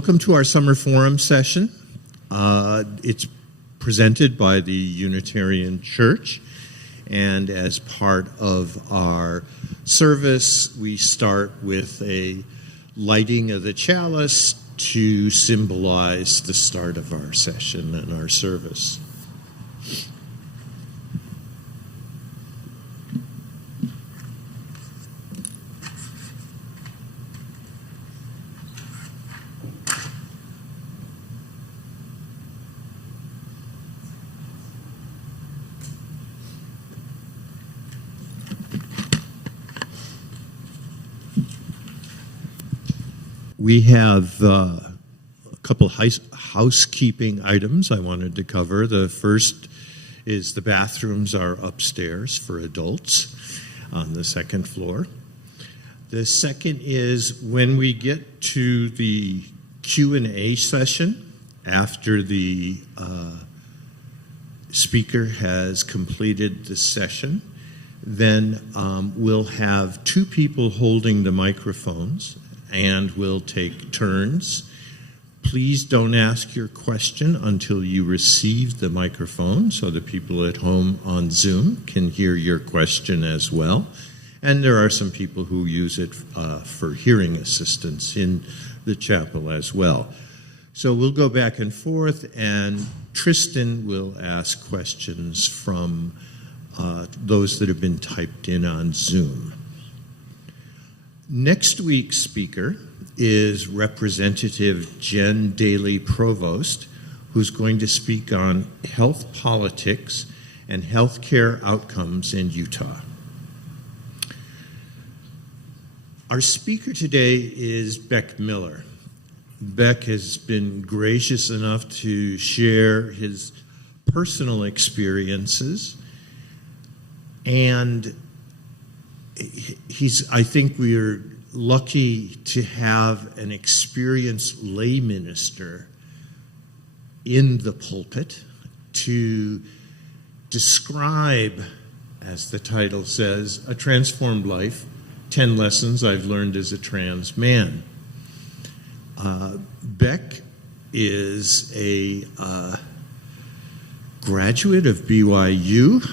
Welcome to our summer forum session. It's presented by the Unitarian Church, and as part of our service, we start with a lighting of the chalice to symbolize the start of our session and our service. We have a couple housekeeping items I wanted to cover. The first is the bathrooms are upstairs for adults on the second floor. The second is when we get to the Q&A session, after the speaker has completed the session, then we'll have two people holding the microphones, and we'll take turns. Please don't ask your question until you receive the microphone so the people at home on Zoom can hear your question as well. And there are some people who use it for hearing assistance in the chapel as well. So we'll go back and forth, and Tristan will ask questions from those that have been typed in on Zoom. Next week's speaker is Representative Jen Daly Provost, who's going to speak on health politics and healthcare outcomes in Utah. Our speaker today is Beck Miller. Beck has been gracious enough to share his personal experiences, and I think we are lucky to have an experienced lay minister in the pulpit to describe, as the title says, a transformed life, 10 lessons I've learned as a trans man. Beck is a graduate of BYU.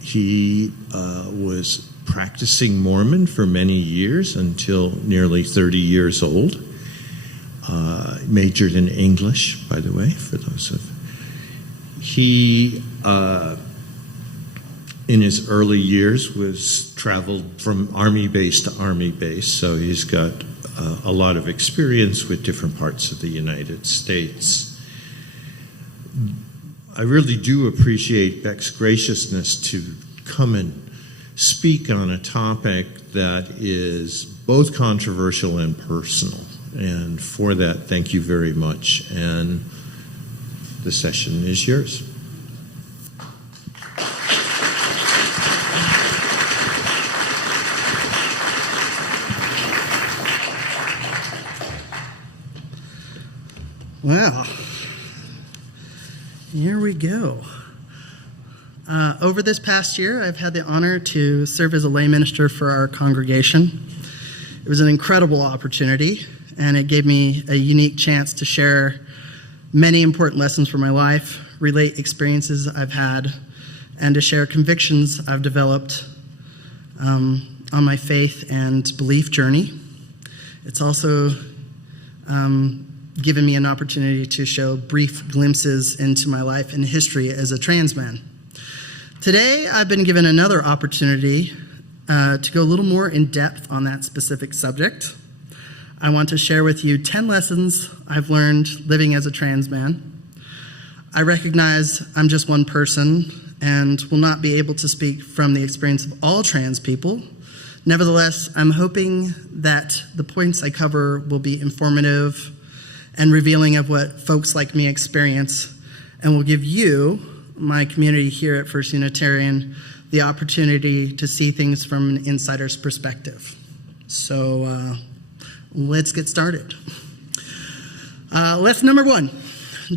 He was practicing Mormon for many years until nearly 30 years old. Majored in English, by the way, for those of... He, in his early years, was traveled from Army base to Army base, so he's got a lot of experience with different parts of the United States. I really do appreciate Beck's graciousness to come and speak on a topic that is both controversial and personal. And for that, thank you very much. And the session is yours. Well, here we go. Over this past year, I've had the honor to serve as a lay minister for our congregation. It was an incredible opportunity, and it gave me a unique chance to share many important lessons from my life, relate experiences I've had, and to share convictions I've developed on my faith and belief journey. It's also given me an opportunity to show brief glimpses into my life and history as a trans man. Today, I've been given another opportunity to go a little more in depth on that specific subject. I want to share with you 10 lessons I've learned living as a trans man. I recognize I'm just one person and will not be able to speak from the experience of all trans people. Nevertheless, I'm hoping that the points I cover will be informative and revealing of what folks like me experience, and will give you, my community here at First Unitarian, the opportunity to see things from an insider's perspective. So let's get started. Lesson number 1,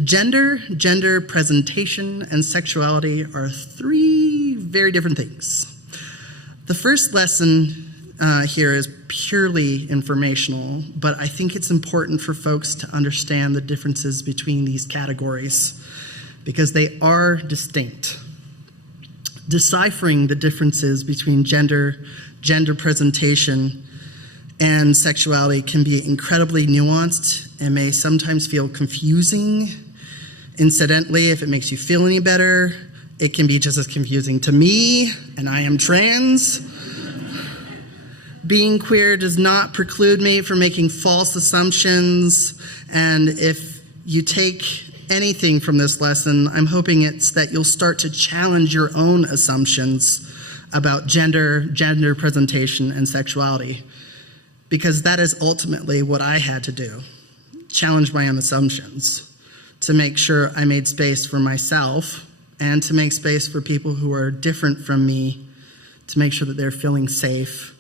gender presentation, and sexuality are three very different things. The first lesson here is purely informational, but I think it's important for folks to understand the differences between these categories because they are distinct. Deciphering the differences between gender presentation, and sexuality can be incredibly nuanced and may sometimes feel confusing. Incidentally, if it makes you feel any better, it can be just as confusing to me, and I am trans. Being queer does not preclude me from making false assumptions, and if you take anything from this lesson, I'm hoping it's that you'll start to challenge your own assumptions about gender presentation, and sexuality, because that is ultimately what I had to do, challenge my own assumptions to make sure I made space for myself and to make space for people who are different from me, to make sure that they're feeling safe,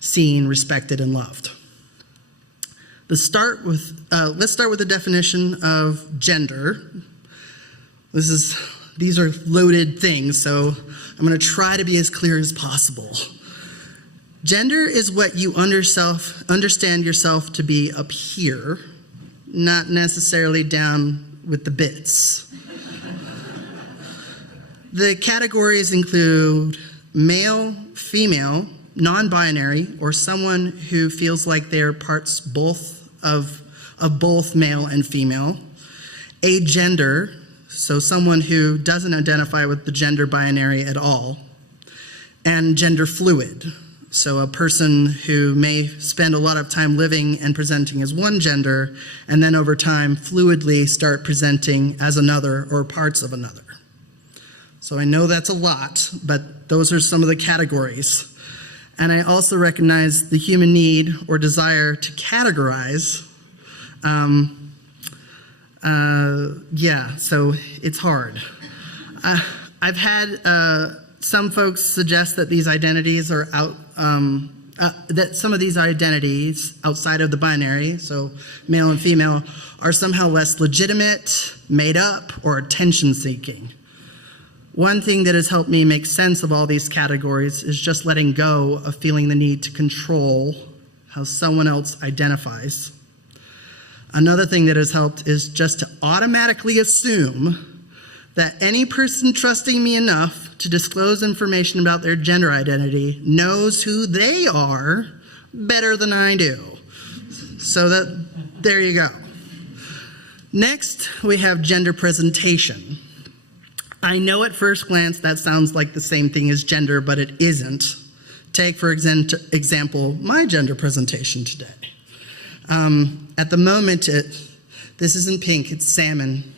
seen, respected, and loved. Let's start with the definition of gender. These are loaded things, so I'm going to try to be as clear as possible. Gender is what you understand yourself to be up here, not necessarily down with the bits. The categories include male, female, non-binary, or someone who feels like they're parts of both male and female, agender, so someone who doesn't identify with the gender binary at all, and gender fluid, so a person who may spend a lot of time living and presenting as one gender, and then over time fluidly start presenting as another or parts of another. So I know that's a lot, but those are some of the categories. And I also recognize the human need or desire to categorize. So it's hard. I've had some folks suggest that these identities are that some of these identities outside of the binary, so male and female, are somehow less legitimate, made up, or attention-seeking. One thing that has helped me make sense of all these categories is just letting go of feeling the need to control how someone else identifies. Another thing that has helped is just to automatically assume that any person trusting me enough to disclose information about their gender identity knows who they are better than I do. So there you go. Next, we have gender presentation. I know at first glance that sounds like the same thing as gender, but it isn't. Take, for example, my gender presentation today. At the moment, this isn't pink, it's salmon.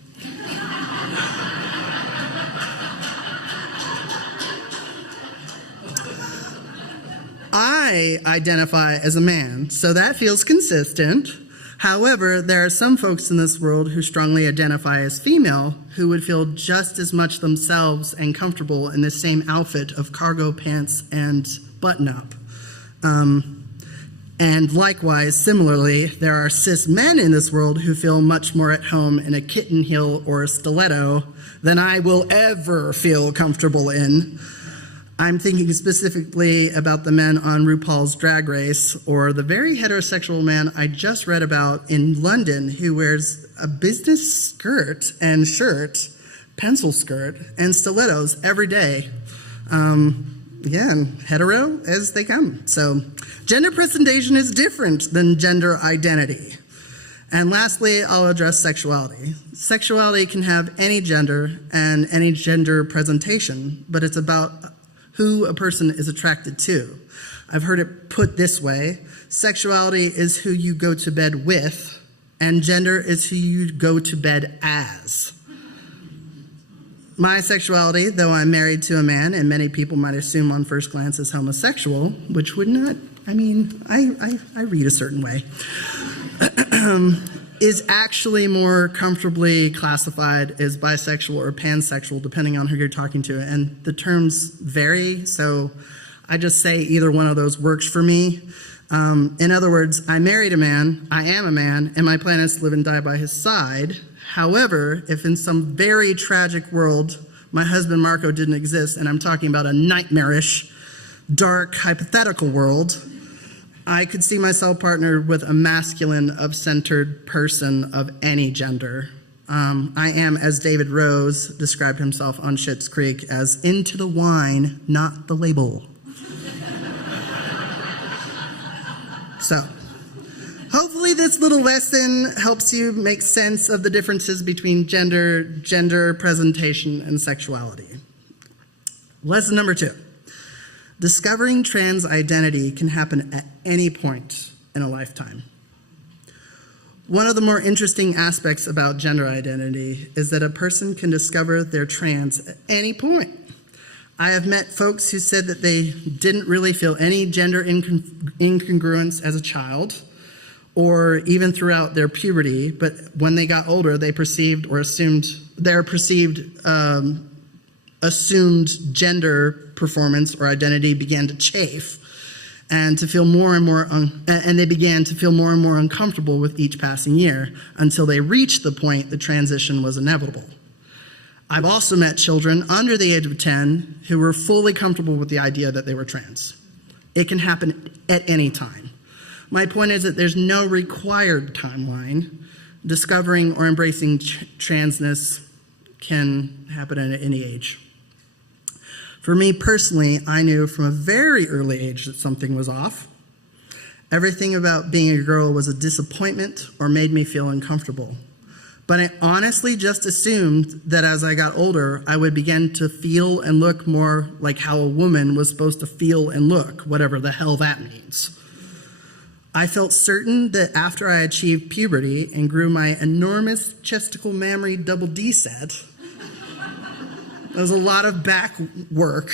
I identify as a man, so that feels consistent. However, there are some folks in this world who strongly identify as female who would feel just as much themselves and comfortable in the same outfit of cargo pants and button-up. And likewise, similarly, there are cis men in this world who feel much more at home in a kitten heel or a stiletto than I will ever feel comfortable in. I'm thinking specifically about the men on RuPaul's Drag Race, or the very heterosexual man I just read about in London who wears a business skirt and shirt, pencil skirt, and stilettos every day. And hetero as they come. So gender presentation is different than gender identity. And lastly, I'll address sexuality. Sexuality can have any gender and any gender presentation, but it's about who a person is attracted to. I've heard it put this way: sexuality is who you go to bed with, and gender is who you go to bed as. My sexuality, though I'm married to a man, and many people might assume on first glance is homosexual, which would not, I read a certain way, is actually more comfortably classified as bisexual or pansexual, depending on who you're talking to. And the terms vary, so I just say either one of those works for me. In other words, I married a man, I am a man, and my plan is to live and die by his side. However, if in some very tragic world my husband Marco didn't exist, and I'm talking about a nightmarish, dark, hypothetical world, I could see myself partnered with a masculine, of-centered person of any gender. I am, as David Rose described himself on Schitt's Creek, as into the wine, not the label. So, hopefully this little lesson helps you make sense of the differences between gender presentation, and sexuality. Lesson number 2. Discovering trans identity can happen at any point in a lifetime. One of the more interesting aspects about gender identity is that a person can discover they're trans at any point. I have met folks who said that they didn't really feel any gender incongruence as a child or even throughout their puberty, but when they got older, they perceived or assumed their assumed gender performance or identity began to chafe and to feel more and more, and they began to feel more and more uncomfortable with each passing year until they reached the point the transition was inevitable. I've also met children under the age of 10 who were fully comfortable with the idea that they were trans. It can happen at any time. My point is that there's no required timeline. Discovering or embracing transness can happen at any age. For me personally, I knew from a very early age that something was off. Everything about being a girl was a disappointment or made me feel uncomfortable. But I honestly just assumed that as I got older, I would begin to feel and look more like how a woman was supposed to feel and look, whatever the hell that means. I felt certain that after I achieved puberty and grew my enormous chesticle mammary double D set, there was a lot of back work,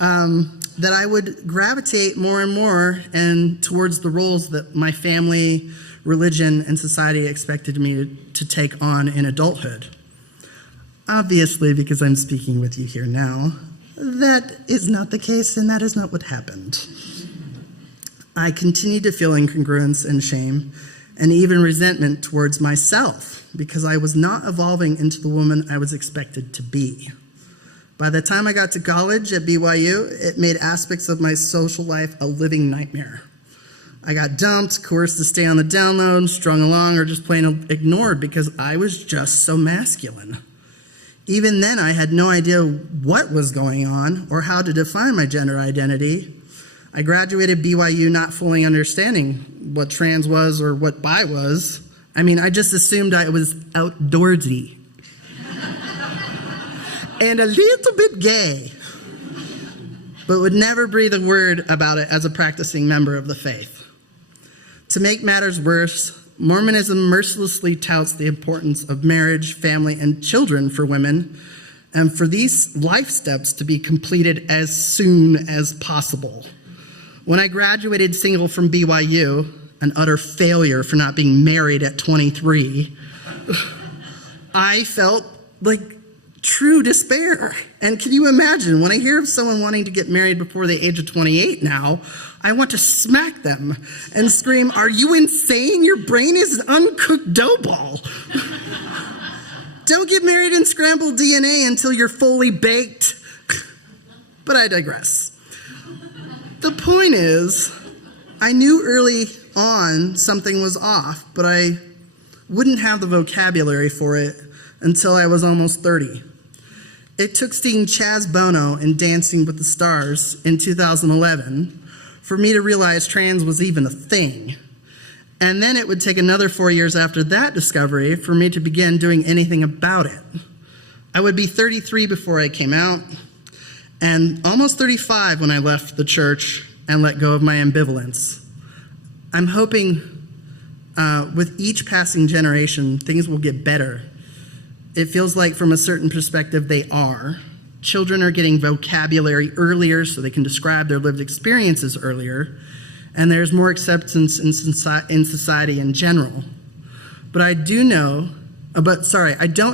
that I would gravitate more and more and towards the roles that my family, religion, and society expected me to take on in adulthood. Obviously, because I'm speaking with you here now, that is not the case and that is not what happened. I continued to feel incongruence and shame and even resentment towards myself because I was not evolving into the woman I was expected to be. By the time I got to college at BYU, it made aspects of my social life a living nightmare. I got dumped, coerced to stay on the down low, strung along, or just plain ignored because I was just so masculine. Even then, I had no idea what was going on or how to define my gender identity. I graduated BYU not fully understanding what trans was or what bi was. I just assumed I was outdoorsy and a little bit gay, but would never breathe a word about it as a practicing member of the faith. To make matters worse, Mormonism mercilessly touts the importance of marriage, family, and children for women, and for these life steps to be completed as soon as possible. When I graduated single from BYU, an utter failure for not being married at 23, I felt like true despair. And can you imagine, when I hear of someone wanting to get married before the age of 28 now, I want to smack them and scream, "Are you insane? Your brain is an uncooked dough ball." Don't get married and scramble DNA until you're fully baked. But I digress. The point is, I knew early on something was off, but I wouldn't have the vocabulary for it until I was almost 30. It took seeing Chaz Bono in Dancing with the Stars in 2011 for me to realize trans was even a thing. And then it would take another 4 years after that discovery for me to begin doing anything about it. I would be 33 before I came out, and almost 35 when I left the church and let go of my ambivalence. I'm hoping with each passing generation, things will get better. It feels like from a certain perspective they are. Children are getting vocabulary earlier so they can describe their lived experiences earlier, and there's more acceptance in society in general. But I don't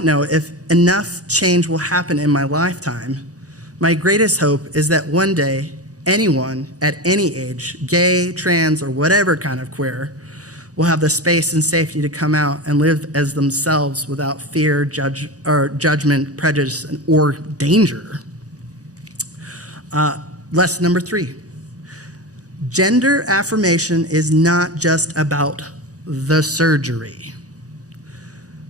know if enough change will happen in my lifetime. My greatest hope is that one day, anyone at any age, gay, trans, or whatever kind of queer, will have the space and safety to come out and live as themselves without fear, judgment, prejudice, or danger. Lesson number 3. Gender affirmation is not just about the surgery.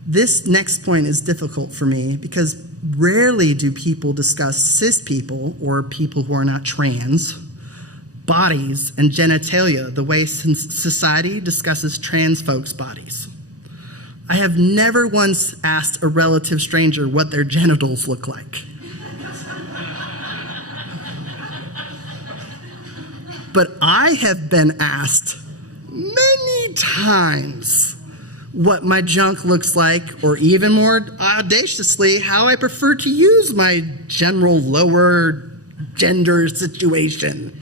This next point is difficult for me because rarely do people discuss cis people, or people who are not trans, bodies and genitalia the way society discusses trans folks' bodies. I have never once asked a relative stranger what their genitals look like. But I have been asked many times what my junk looks like, or even more audaciously, how I prefer to use my general lower gender situation.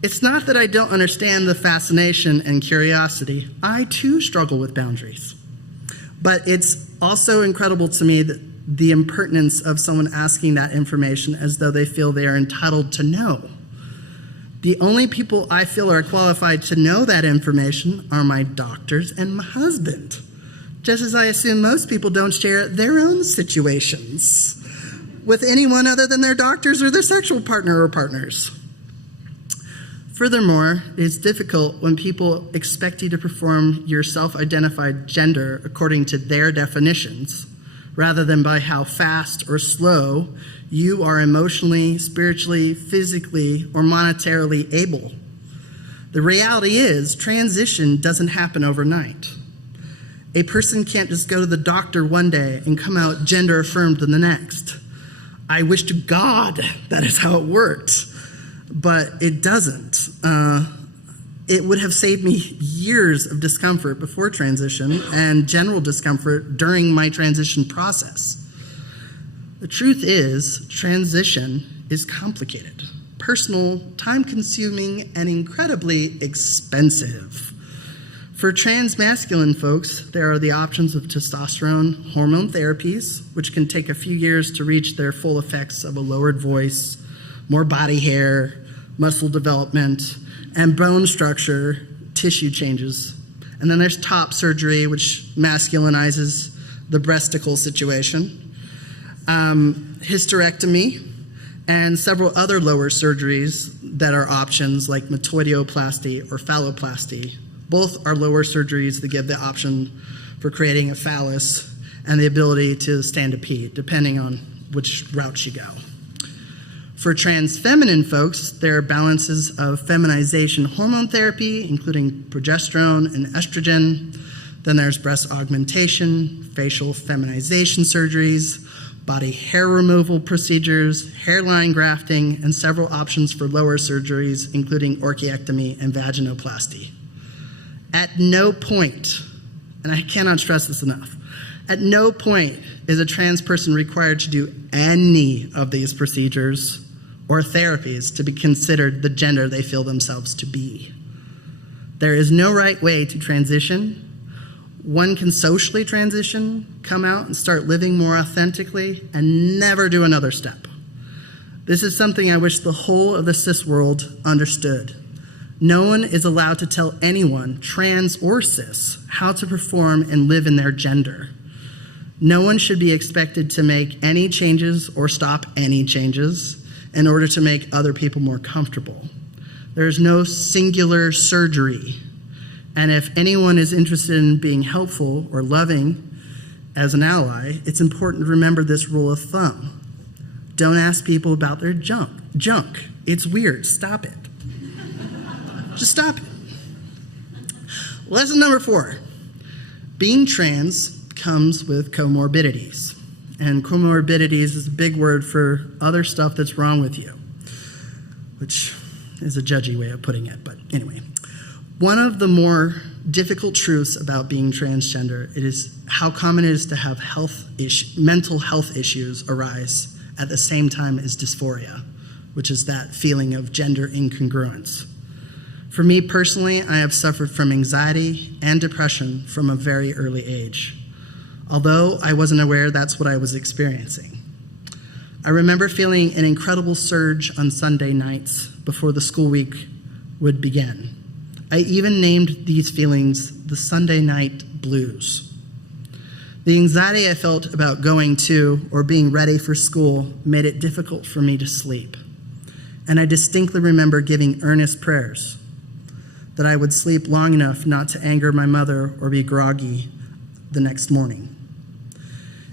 It's not that I don't understand the fascination and curiosity. I too struggle with boundaries. But it's also incredible to me that the impertinence of someone asking that information as though they feel they are entitled to know. The only people I feel are qualified to know that information are my doctors and my husband, just as I assume most people don't share their own situations with anyone other than their doctors or their sexual partner or partners. Furthermore, it is difficult when people expect you to perform your self-identified gender according to their definitions, rather than by how fast or slow you are emotionally, spiritually, physically, or monetarily able. The reality is, transition doesn't happen overnight. A person can't just go to the doctor one day and come out gender affirmed in the next. I wish to God that is how it worked, but it doesn't. It would have saved me years of discomfort before transition and general discomfort during my transition process. The truth is, transition is complicated, personal, time-consuming, and incredibly expensive. For trans masculine folks, there are the options of testosterone hormone therapies, which can take a few years to reach their full effects of a lowered voice, more body hair, muscle development, and bone structure, tissue changes. And then there's top surgery, which masculinizes the breasticle situation, hysterectomy, and several other lower surgeries that are options like metoidioplasty or phalloplasty. Both are lower surgeries that give the option for creating a phallus and the ability to stand to pee, depending on which route you go. For trans feminine folks, there are balances of feminization hormone therapy, including progesterone and estrogen. Then there's breast augmentation, facial feminization surgeries, body hair removal procedures, hairline grafting, and several options for lower surgeries, including orchiectomy and vaginoplasty. At no point, and I cannot stress this enough, at no point is a trans person required to do any of these procedures or therapies to be considered the gender they feel themselves to be. There is no right way to transition. One can socially transition, come out and start living more authentically, and never do another step. This is something I wish the whole of the cis world understood. No one is allowed to tell anyone, trans or cis, how to perform and live in their gender. No one should be expected to make any changes or stop any changes in order to make other people more comfortable. There is no singular surgery. And if anyone is interested in being helpful or loving as an ally, it's important to remember this rule of thumb. Don't ask people about their junk. It's weird. Stop it. Just stop it. Lesson number 4. Being trans comes with comorbidities. And comorbidities is a big word for other stuff that's wrong with you, which is a judgy way of putting it, but anyway. One of the more difficult truths about being transgender is how common it is to have mental health issues arise at the same time as dysphoria, which is that feeling of gender incongruence. For me personally, I have suffered from anxiety and depression from a very early age, although I wasn't aware that's what I was experiencing. I remember feeling an incredible surge on Sunday nights before the school week would begin. I even named these feelings the Sunday night blues. The anxiety I felt about going to or being ready for school made it difficult for me to sleep. and I distinctly remember giving earnest prayers that I would sleep long enough not to anger my mother or be groggy the next morning.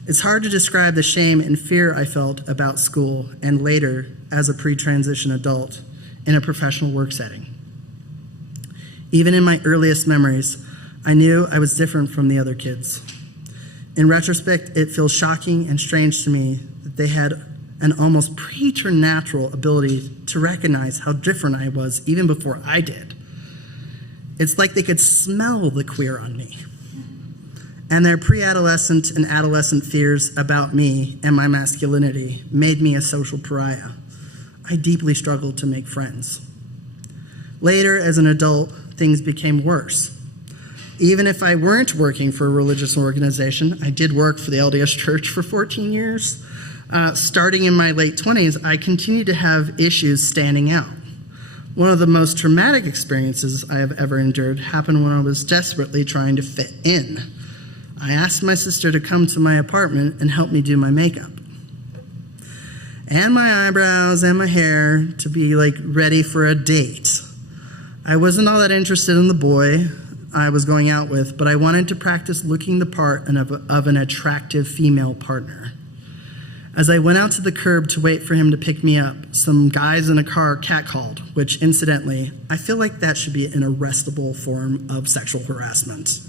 It's hard to describe the shame and fear I felt about school and later as a pre-transition adult in a professional work setting. Even in my earliest memories, I knew I was different from the other kids. In retrospect, it feels shocking and strange to me that they had an almost preternatural ability to recognize how different I was even before I did. It's like they could smell the queer on me. And their pre-adolescent and adolescent fears about me and my masculinity made me a social pariah. I deeply struggled to make friends. Later, as an adult, things became worse. Even if I weren't working for a religious organization, I did work for the LDS Church for 14 years. Starting in my late 20s, I continued to have issues standing out. One of the most traumatic experiences I have ever endured happened when I was desperately trying to fit in. I asked my sister to come to my apartment and help me do my makeup and my eyebrows and my hair to be ready for a date. I wasn't all that interested in the boy I was going out with, but I wanted to practice looking the part of an attractive female partner. As I went out to the curb to wait for him to pick me up, some guys in a car catcalled, which incidentally, I feel like that should be an arrestable form of sexual harassment.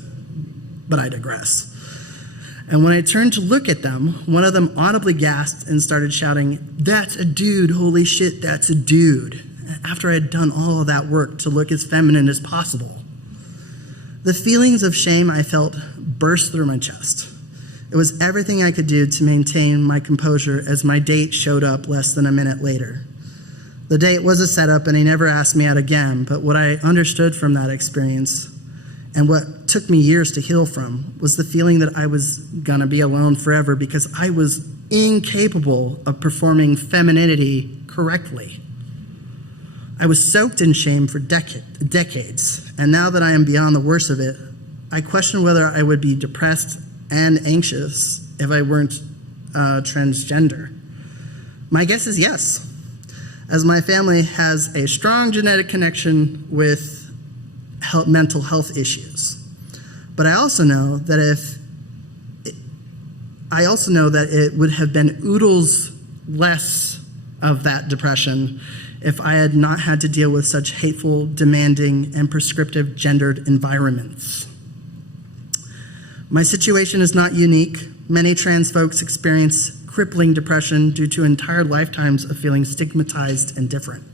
But I digress. And when I turned to look at them, one of them audibly gasped and started shouting, "That's a dude, holy shit, that's a dude," after I had done all of that work to look as feminine as possible. The feelings of shame I felt burst through my chest. It was everything I could do to maintain my composure as my date showed up less than a minute later. The date was a setup and he never asked me out again, but what I understood from that experience and what took me years to heal from was the feeling that I was gonna be alone forever because I was incapable of performing femininity correctly. I was soaked in shame for decades, and now that I am beyond the worst of it, I question whether I would be depressed and anxious if I weren't transgender. My guess is yes, as my family has a strong genetic connection with mental health issues. But I also know that it would have been oodles less of that depression if I had not had to deal with such hateful, demanding, and prescriptive gendered environments. My situation is not unique. Many trans folks experience crippling depression due to entire lifetimes of feeling stigmatized and different.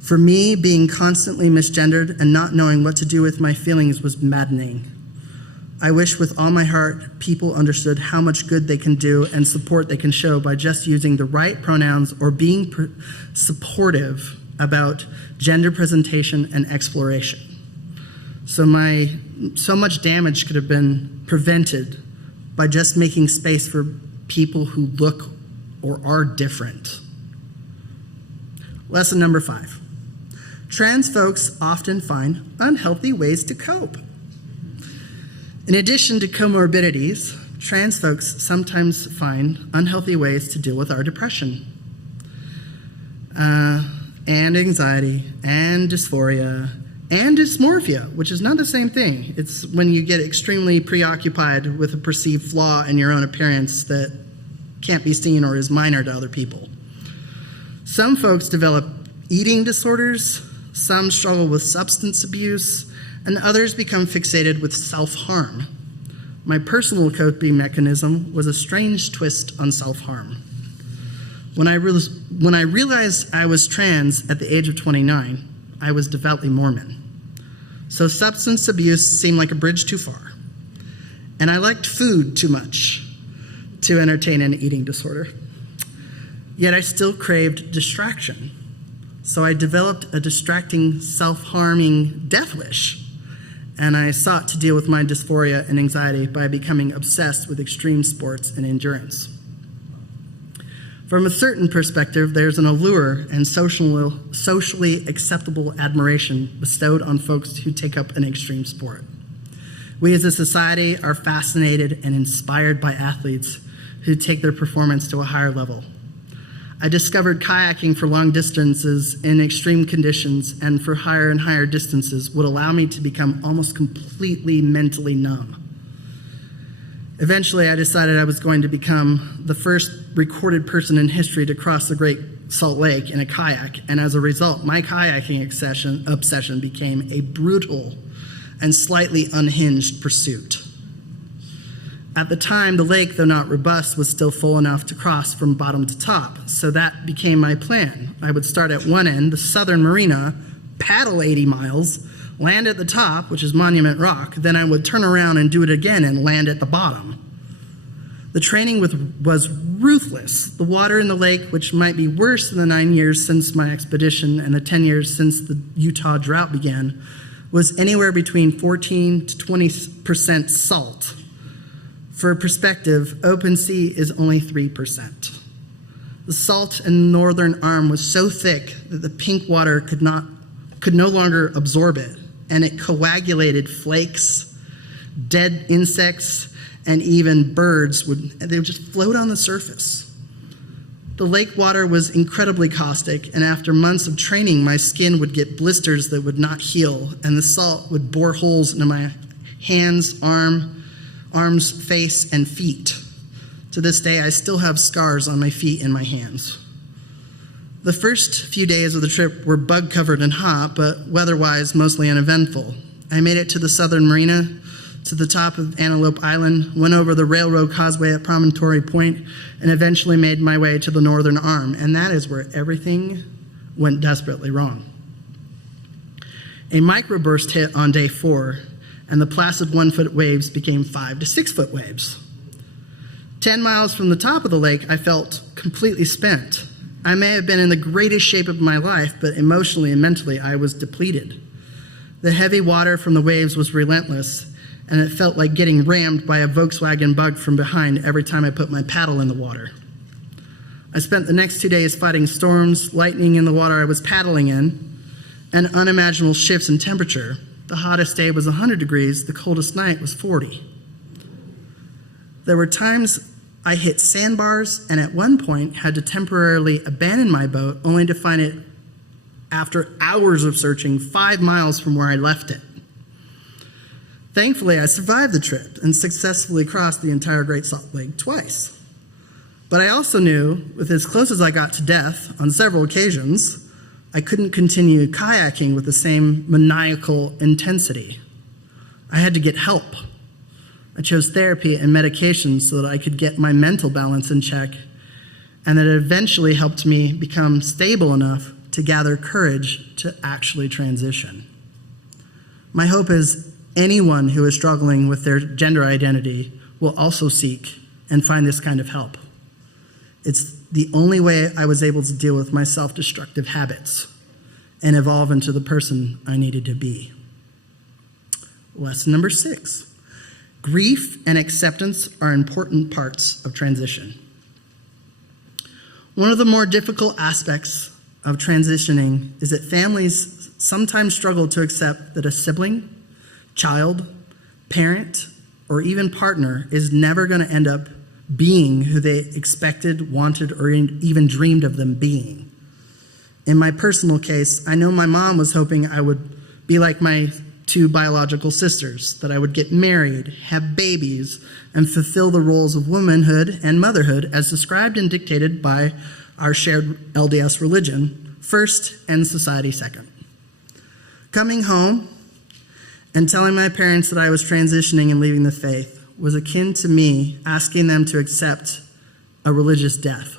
For me, being constantly misgendered and not knowing what to do with my feelings was maddening. I wish with all my heart people understood how much good they can do and support they can show by just using the right pronouns or being supportive about gender presentation and exploration. So much damage could have been prevented by just making space for people who look or are different. Lesson number 5. Trans folks often find unhealthy ways to cope. In addition to comorbidities, trans folks sometimes find unhealthy ways to deal with our depression, and anxiety, and dysphoria, and dysmorphia, which is not the same thing. It's when you get extremely preoccupied with a perceived flaw in your own appearance that can't be seen or is minor to other people. Some folks develop eating disorders, some struggle with substance abuse, and others become fixated with self-harm. My personal coping mechanism was a strange twist on self-harm. When I realized I was trans at the age of 29, I was devoutly Mormon. So substance abuse seemed like a bridge too far. And I liked food too much to entertain an eating disorder. Yet I still craved distraction. So I developed a distracting, self-harming death wish. And I sought to deal with my dysphoria and anxiety by becoming obsessed with extreme sports and endurance. From a certain perspective, there's an allure and socially acceptable admiration bestowed on folks who take up an extreme sport. We as a society are fascinated and inspired by athletes who take their performance to a higher level. I discovered kayaking for long distances in extreme conditions and for higher and higher distances would allow me to become almost completely mentally numb. Eventually, I decided I was going to become the first recorded person in history to cross the Great Salt Lake in a kayak, and as a result, my kayaking obsession became a brutal and slightly unhinged pursuit. At the time, the lake, though not robust, was still full enough to cross from bottom to top, so that became my plan. I would start at one end, the southern marina, paddle 80 miles, land at the top, which is Monument Rock, then I would turn around and do it again and land at the bottom. The training was ruthless. The water in the lake, which might be worse than the 9 years since my expedition and the 10 years since the Utah drought began, was anywhere between 14 to 20% salt. For perspective, open sea is only 3%. The salt in the northern arm was so thick that the pink water could no longer absorb it, and it coagulated flakes, dead insects, and even birds they would just float on the surface. The lake water was incredibly caustic, and after months of training, my skin would get blisters that would not heal, and the salt would bore holes into my hands, arms, face, and feet. To this day, I still have scars on my feet and my hands. The first few days of the trip were bug-covered and hot, but weather-wise, mostly uneventful. I made it to the southern marina, to the top of Antelope Island, went over the railroad causeway at Promontory Point, and eventually made my way to the northern arm, and that is where everything went desperately wrong. A microburst hit on day 4, and the placid 1-foot waves became 5 to 6-foot waves. 10 miles from the top of the lake, I felt completely spent. I may have been in the greatest shape of my life, but emotionally and mentally, I was depleted. The heavy water from the waves was relentless, and it felt like getting rammed by a Volkswagen Bug from behind every time I put my paddle in the water. I spent the next 2 days fighting storms, lightning in the water I was paddling in, and unimaginable shifts in temperature. The hottest day was 100 degrees, the coldest night was 40. There were times I hit sandbars and at one point had to temporarily abandon my boat only to find it after hours of searching 5 miles from where I left it. Thankfully, I survived the trip and successfully crossed the entire Great Salt Lake twice. But I also knew, with as close as I got to death on several occasions, I couldn't continue kayaking with the same maniacal intensity. I had to get help. I chose therapy and medication so that I could get my mental balance in check, and that eventually helped me become stable enough to gather courage to actually transition. My hope is anyone who is struggling with their gender identity will also seek and find this kind of help. It's the only way I was able to deal with my self-destructive habits and evolve into the person I needed to be. Lesson number 6. Grief and acceptance are important parts of transition. One of the more difficult aspects of transitioning is that families sometimes struggle to accept that a sibling, child, parent, or even partner is never going to end up being who they expected, wanted, or even dreamed of them being. In my personal case, I know my mom was hoping I would be like my 2 biological sisters, that I would get married, have babies, and fulfill the roles of womanhood and motherhood as described and dictated by our shared LDS religion, first, and society second. Coming home and telling my parents that I was transitioning and leaving the faith was akin to me asking them to accept a religious death.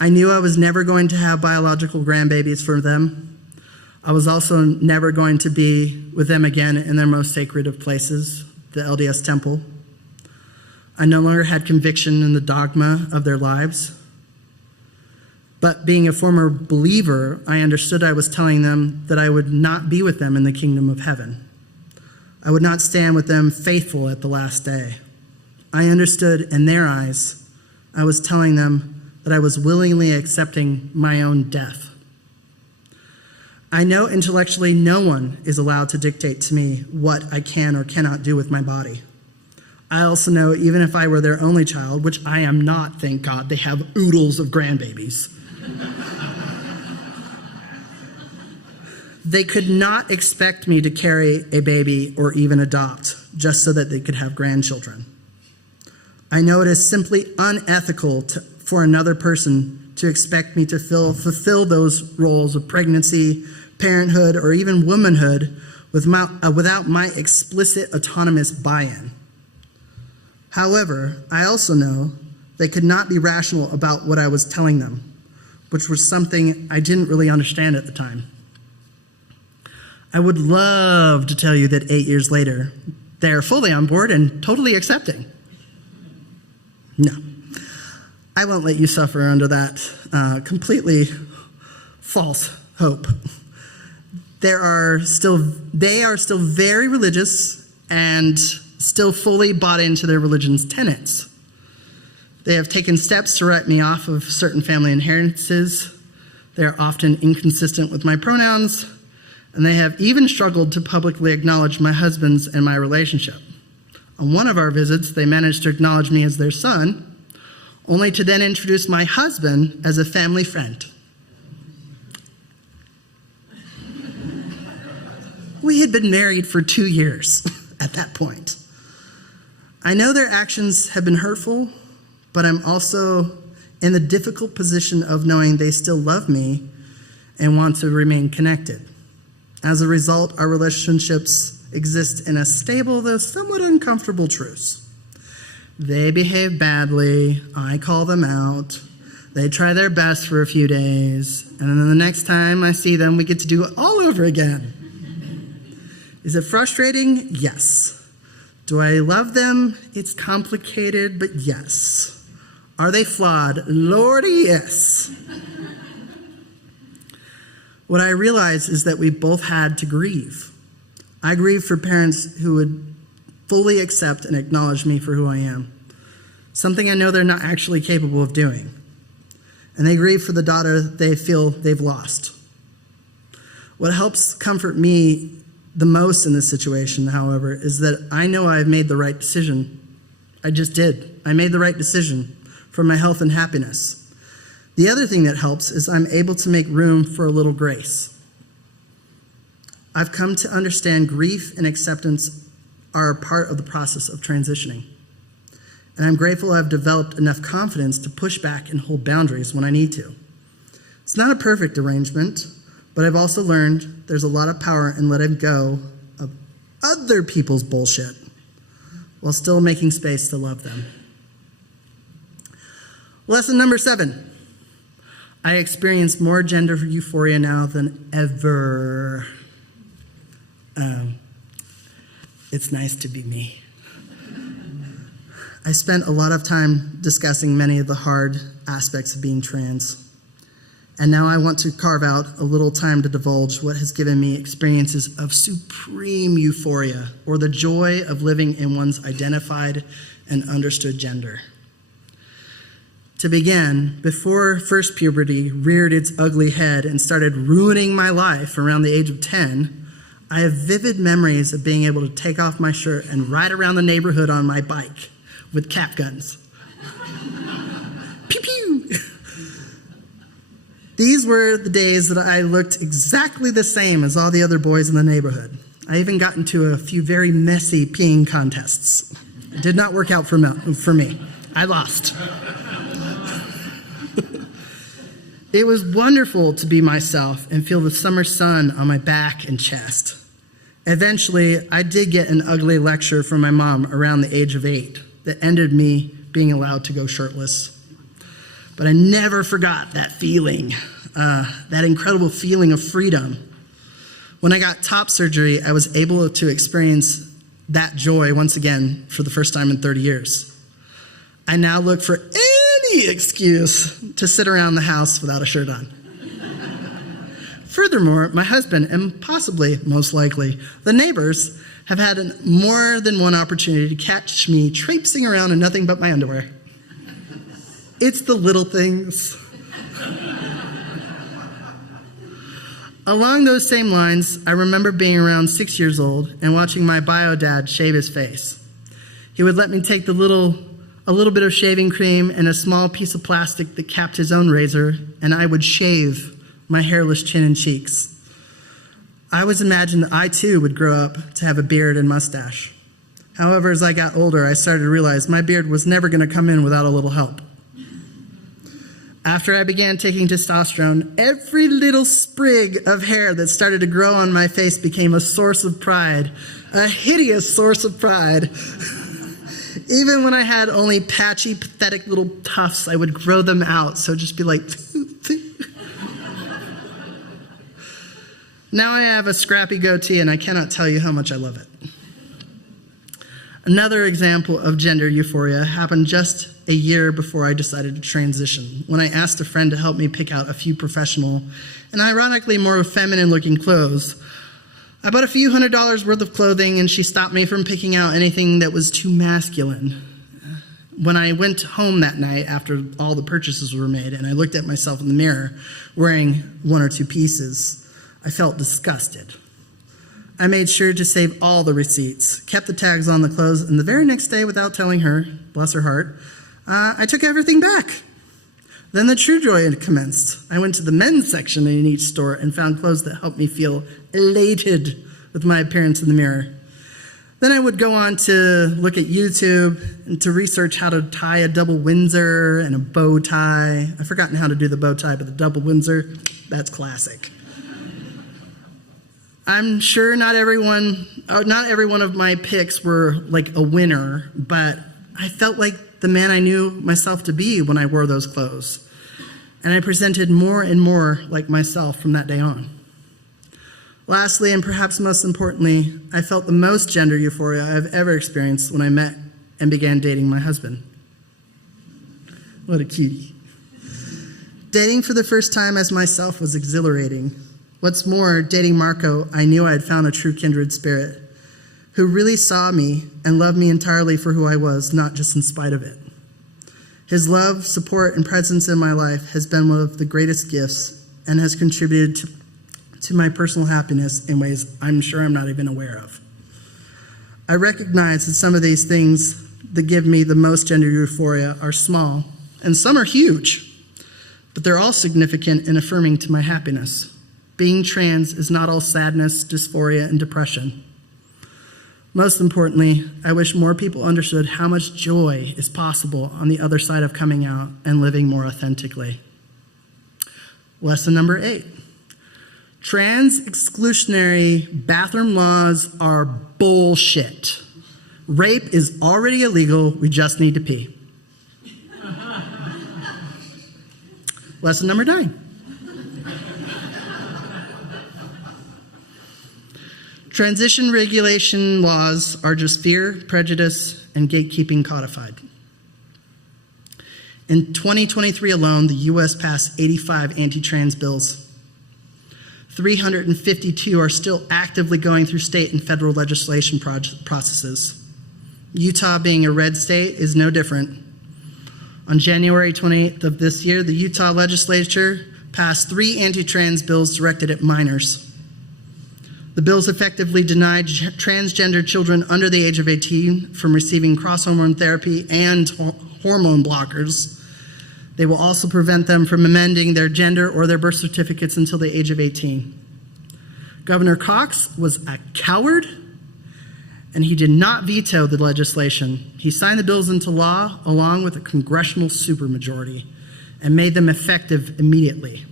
I knew I was never going to have biological grandbabies for them. I was also never going to be with them again in their most sacred of places, the LDS temple. I no longer had conviction in the dogma of their lives. But being a former believer, I understood I was telling them that I would not be with them in the kingdom of heaven. I would not stand with them faithful at the last day. I understood in their eyes, I was telling them that I was willingly accepting my own death. I know intellectually no one is allowed to dictate to me what I can or cannot do with my body. I also know even if I were their only child, which I am not, thank God, they have oodles of grandbabies. They could not expect me to carry a baby or even adopt just so that they could have grandchildren. I know it is simply unethical for another person to expect me to fulfill those roles of pregnancy, parenthood, or even womanhood without my explicit autonomous buy-in. However, I also know they could not be rational about what I was telling them, which was something I didn't really understand at the time. I would love to tell you that 8 years later, they're fully on board and totally accepting. No, I won't let you suffer under that completely false hope. They are still very religious and still fully bought into their religion's tenets. They have taken steps to write me off of certain family inheritances. They are often inconsistent with my pronouns, and they have even struggled to publicly acknowledge my husband's and my relationship. On one of our visits, they managed to acknowledge me as their son, only to then introduce my husband as a family friend. We had been married for 2 years at that point. I know their actions have been hurtful, but I'm also in the difficult position of knowing they still love me and want to remain connected. As a result, our relationships exist in a stable, though somewhat uncomfortable truce. They behave badly, I call them out, they try their best for a few days, and then the next time I see them, we get to do it all over again. Is it frustrating? Yes. Do I love them? It's complicated, but yes. Are they flawed? Lordy, yes. What I realize is that we both had to grieve. I grieve for parents who would fully accept and acknowledge me for who I am, something I know they're not actually capable of doing. And they grieve for the daughter they feel they've lost. What helps comfort me the most in this situation, however, is that I know I've made the right decision. I just did. I made the right decision for my health and happiness. The other thing that helps is I'm able to make room for a little grace. I've come to understand grief and acceptance are a part of the process of transitioning. And I'm grateful I've developed enough confidence to push back and hold boundaries when I need to. It's not a perfect arrangement, but I've also learned there's a lot of power in letting go of other people's bullshit while still making space to love them. Lesson number 7. I experience more gender euphoria now than ever. It's nice to be me. I spent a lot of time discussing many of the hard aspects of being trans. And now I want to carve out a little time to divulge what has given me experiences of supreme euphoria, or the joy of living in one's identified and understood gender. To begin, before first puberty reared its ugly head and started ruining my life around the age of 10, I have vivid memories of being able to take off my shirt and ride around the neighborhood on my bike with cap guns. Pew pew! These were the days that I looked exactly the same as all the other boys in the neighborhood. I even got into a few very messy peeing contests. It did not work out for me. I lost. It was wonderful to be myself and feel the summer sun on my back and chest. Eventually, I did get an ugly lecture from my mom around the age of 8 that ended me being allowed to go shirtless. But I never forgot that feeling, that incredible feeling of freedom. When I got top surgery, I was able to experience that joy once again for the first time in 30 years. I now look for any excuse to sit around the house without a shirt on. Furthermore, my husband, and possibly, most likely, the neighbors, have had more than one opportunity to catch me traipsing around in nothing but my underwear. It's the little things. Along those same lines, I remember being around 6 years old and watching my bio dad shave his face. He would let me take a little bit of shaving cream and a small piece of plastic that capped his own razor, and I would shave my hairless chin and cheeks. I always imagined that I too would grow up to have a beard and mustache. However, as I got older, I started to realize my beard was never going to come in without a little help. After I began taking testosterone, every little sprig of hair that started to grow on my face became a source of pride, a hideous source of pride. Even when I had only patchy, pathetic little tufts, I would grow them out, so just be like... Now I have a scrappy goatee, and I cannot tell you how much I love it. Another example of gender euphoria happened just a year before I decided to transition, when I asked a friend to help me pick out a few professional and ironically more feminine-looking clothes. I bought a few $100s worth of clothing, and she stopped me from picking out anything that was too masculine. When I went home that night after all the purchases were made and I looked at myself in the mirror wearing one or two pieces, I felt disgusted. I made sure to save all the receipts, kept the tags on the clothes, and the very next day, without telling her, bless her heart, I took everything back. Then the true joy commenced. I went to the men's section in each store and found clothes that helped me feel elated with my appearance in the mirror. Then I would go on to look at YouTube and to research how to tie a double Windsor and a bow tie. I've forgotten how to do the bow tie, but the double Windsor, that's classic. I'm sure not every one of my picks were like a winner, but I felt like the man I knew myself to be when I wore those clothes. And I presented more and more like myself from that day on. Lastly, and perhaps most importantly, I felt the most gender euphoria I've ever experienced when I met and began dating my husband. What a cutie. Dating for the first time as myself was exhilarating. What's more, dating Marco, I knew I had found a true kindred spirit who really saw me and loved me entirely for who I was, not just in spite of it. His love, support, and presence in my life has been one of the greatest gifts and has contributed to my personal happiness in ways I'm sure I'm not even aware of. I recognize that some of these things that give me the most gender euphoria are small, and some are huge, but they're all significant and affirming to my happiness. Being trans is not all sadness, dysphoria, and depression. Most importantly, I wish more people understood how much joy is possible on the other side of coming out and living more authentically. Lesson number 8. Trans exclusionary bathroom laws are bullshit. Rape is already illegal, we just need to pee. Lesson number 9. Transition regulation laws are just fear, prejudice, and gatekeeping codified. In 2023 alone, the U.S. passed 85 anti-trans bills. 352 are still actively going through state and federal legislation processes. Utah, being a red state, is no different. On January 28th of this year, the Utah legislature passed 3 anti-trans bills directed at minors. The bills effectively denied transgender children under the age of 18 from receiving cross-hormone therapy and hormone blockers. They will also prevent them from amending their gender or their birth certificates until the age of 18. Governor Cox was a coward, and he did not veto the legislation. He signed the bills into law along with a congressional supermajority and made them effective immediately.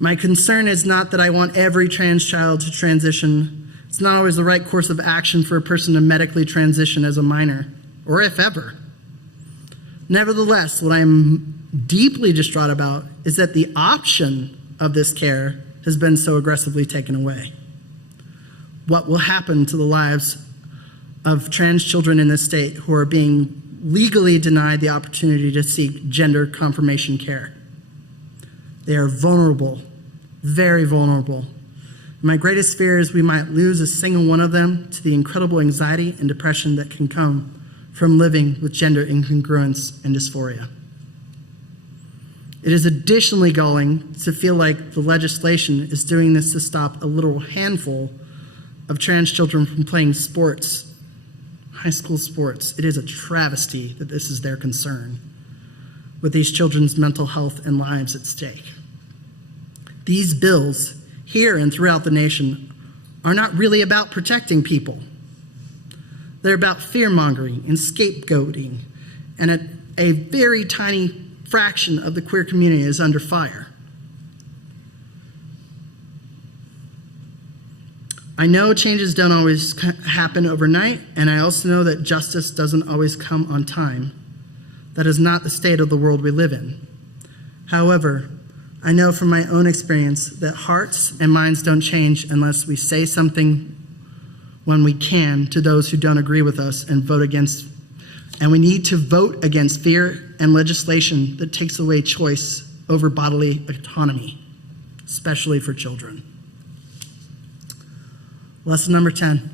My concern is not that I want every trans child to transition. It's not always the right course of action for a person to medically transition as a minor, or if ever. Nevertheless, what I'm deeply distraught about is that the option of this care has been so aggressively taken away. What will happen to the lives of trans children in this state who are being legally denied the opportunity to seek gender confirmation care? They are vulnerable, very vulnerable. My greatest fear is we might lose a single one of them to the incredible anxiety and depression that can come from living with gender incongruence and dysphoria. It is additionally galling to feel like the legislation is doing this to stop a little handful of trans children from playing sports high school sports. It is a travesty that this is their concern, with these children's mental health and lives at stake. These bills, here and throughout the nation, are not really about protecting people. They're about fear-mongering and scapegoating, and a very tiny fraction of the queer community is under fire. I know changes don't always happen overnight, and I also know that justice doesn't always come on time. That is not the state of the world we live in. However, I know from my own experience that hearts and minds don't change unless we say something when we can to those who don't agree with us and vote against. And we need to vote against fear and legislation that takes away choice over bodily autonomy, especially for children. Lesson number 10.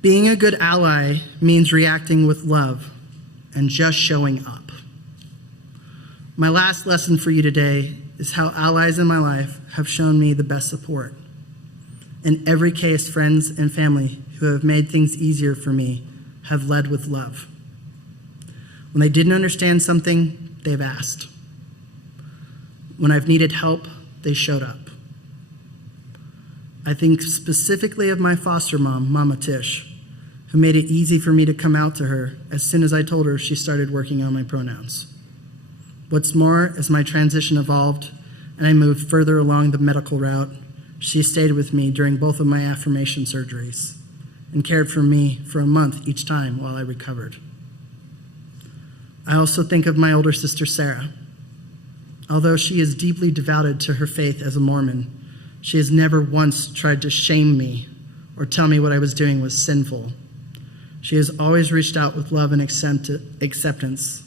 Being a good ally means reacting with love and just showing up. My last lesson for you today is how allies in my life have shown me the best support. In every case, friends and family who have made things easier for me have led with love. When they didn't understand something, they've asked. When I've needed help, they showed up. I think specifically of my foster mom, Mama Tish, who made it easy for me to come out to her as soon as I told her she started working on my pronouns. What's more, as my transition evolved and I moved further along the medical route, she stayed with me during both of my affirmation surgeries and cared for me for a month each time while I recovered. I also think of my older sister, Sarah. Although she is deeply devoted to her faith as a Mormon, she has never once tried to shame me or tell me what I was doing was sinful. She has always reached out with love and acceptance.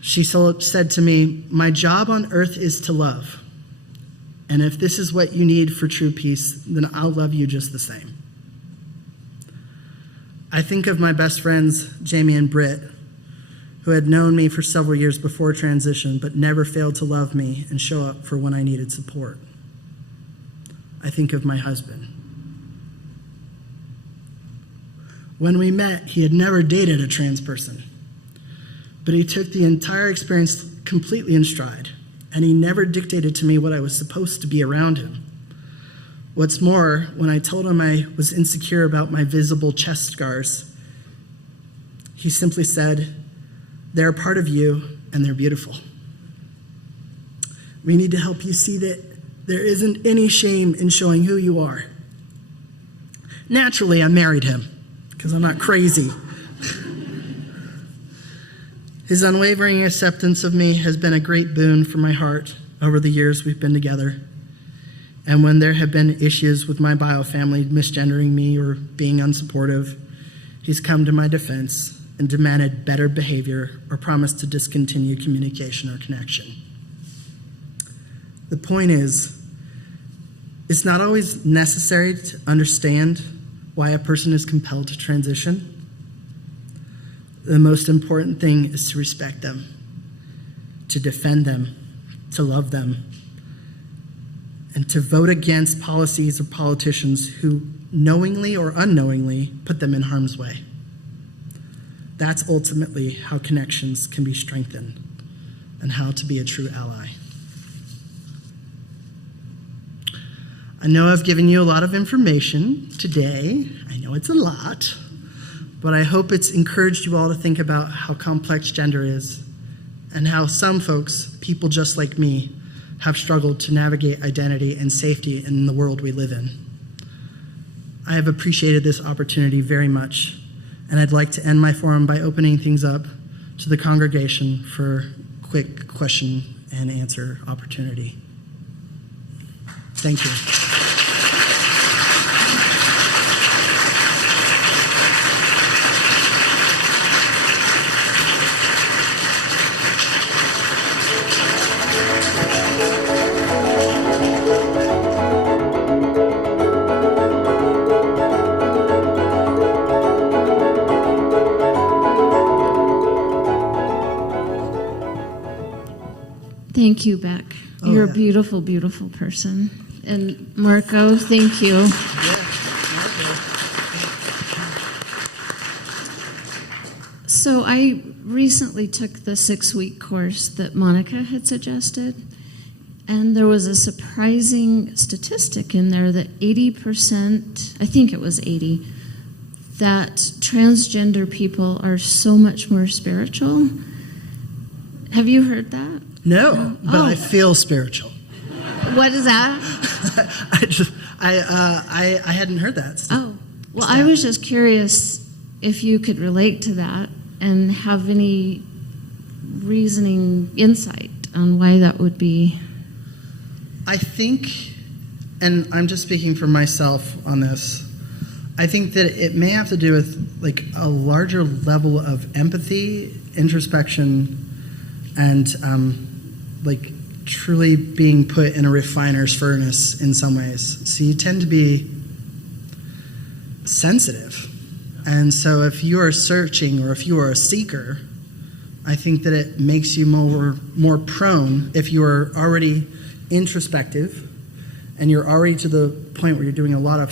She said to me, "My job on earth is to love. And if this is what you need for true peace, then I'll love you just the same." I think of my best friends, Jamie and Britt, who had known me for several years before transition, but never failed to love me and show up for when I needed support. I think of my husband. When we met, he had never dated a trans person, but he took the entire experience completely in stride, and he never dictated to me what I was supposed to be around him. What's more, when I told him I was insecure about my visible chest scars, he simply said, "They're a part of you, and they're beautiful. We need to help you see that there isn't any shame in showing who you are." Naturally, I married him, because I'm not crazy. His unwavering acceptance of me has been a great boon for my heart over the years we've been together. And when there have been issues with my bio family misgendering me or being unsupportive, he's come to my defense and demanded better behavior or promised to discontinue communication or connection. The point is, it's not always necessary to understand why a person is compelled to transition. The most important thing is to respect them, to defend them, to love them, and to vote against policies or politicians who knowingly or unknowingly put them in harm's way. That's ultimately how connections can be strengthened and how to be a true ally. I know I've given you a lot of information today. I know it's a lot, but I hope it's encouraged you all to think about how complex gender is and how some folks, people just like me, have struggled to navigate identity and safety in the world we live in. I have appreciated this opportunity very much, and I'd like to end my forum by opening things up to the congregation for quick question and answer opportunity. Thank you. Thank you, Beck. You're a beautiful, beautiful person. And Marco, thank you. Yeah. So I recently took the 6-week course that Monica had suggested, and there was a surprising statistic in there that 80%, I think it was 80, that transgender people are so much more spiritual. Have you heard that? No, but I feel spiritual. What is that? I hadn't heard that. Oh, well, I was just curious if you could relate to that and have any reasoning insight on why that would be. I think, and I'm just speaking for myself on this, I think that it may have to do with like a larger level of empathy, introspection, and like truly being put in a refiner's furnace in some ways. So you tend to be sensitive. And so if you are searching or if you are a seeker, I think that it makes you more prone, if you are already introspective and you're already to the point where you're doing a lot of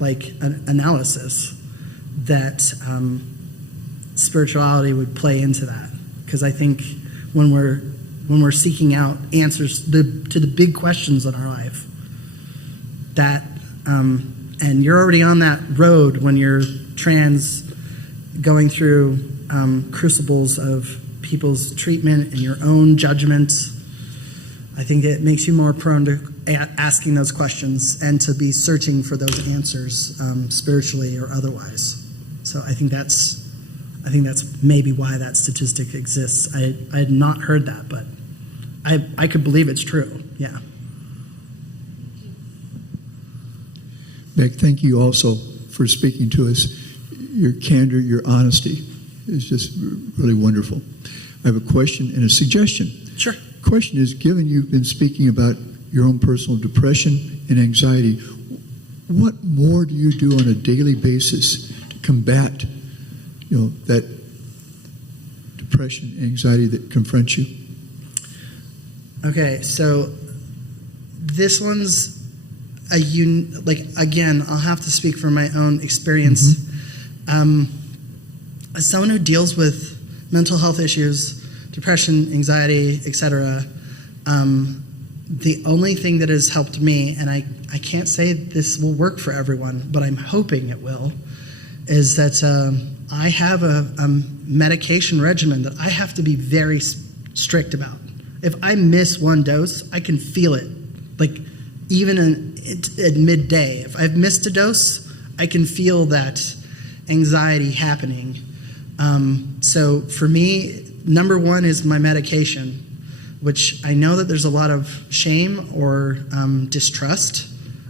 analysis, that spirituality would play into that. Because I think when we're seeking out answers to the big questions in our life, that and you're already on that road when you're going through crucibles of people's treatment and your own judgments, I think it makes you more prone to asking those questions and to be searching for those answers spiritually or otherwise. So I think that's maybe why that statistic exists. I had not heard that, but I could believe it's true. Yeah. Beck, thank you also for speaking to us. Your candor, your honesty is just really wonderful. I have a question and a suggestion. Sure. The question is, given you've been speaking about your own personal depression and anxiety, what more do you do on a daily basis to combat, that depression, anxiety that confronts you? Okay, so this one's again, I'll have to speak from my own experience. As someone who deals with mental health issues, depression, anxiety, etc., the only thing that has helped me, and I can't say this will work for everyone, but I'm hoping it will, is that I have a medication regimen that I have to be very strict about. If I miss one dose, I can feel it, like even at midday. If I've missed a dose, I can feel that anxiety happening. So for me, number one is my medication, which I know that there's a lot of shame or distrust